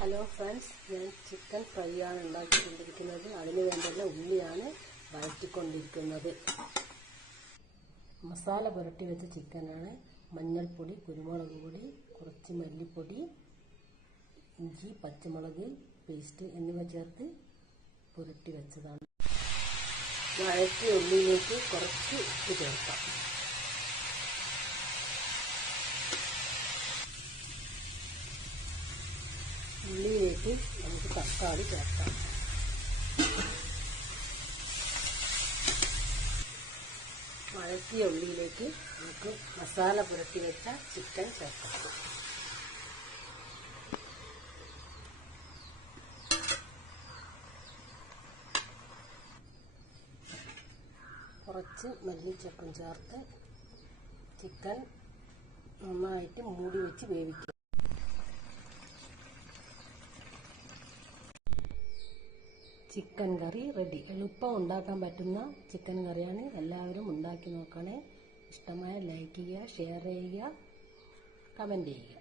Hello friends ഞാൻ chicken fry ആണ് ഉണ്ടാക്കിക്കൊണ്ടിരിക്കുന്നത്. അതിന് വേണ്ടുന്ന ഉള്ളിയാണ് വഴറ്റിക്കൊണ്ടിരിക്കുന്നത്. മസാല പുരട്ടി വെച്ച ചിക്കനാണ്. മഞ്ഞൾപ്പൊടി കുരുമുളക് പൊടി കുറച്ച് മല്ലിപ്പൊടി ഇഞ്ചി പച്ചമുളക് പേസ്റ്റ് എന്നിവ ചേർത്ത് പുരട്ടി വെച്ചതാണ്. വഴറ്റിയ ഉള്ളിയിലേക്ക് കുറച്ച് ഉപ്പ് ചേർക്കാം. ഉള്ളിയിലേക്ക് നമുക്ക് തക്കാളി ചേർക്കാം. വഴക്കിയ ഉള്ളിയിലേക്ക് നമുക്ക് മസാല പുരട്ടി വെച്ച ചിക്കൻ ചേർക്കാം. കുറച്ച് മല്ലിച്ചപ്പും ചേർത്ത് ചിക്കൻ നന്നായിട്ട് മൂടി വെച്ച് വേവിക്കുക ചിക്കൻ കറി റെഡി എളുപ്പം ഉണ്ടാക്കാൻ പറ്റുന്ന ചിക്കൻ കറിയാണ് എല്ലാവരും ഉണ്ടാക്കി നോക്കണേ. ഇഷ്ടമായ ലൈക്ക് ചെയ്യുക ഷെയർ ചെയ്യുക കമന്റ് ചെയ്യുക.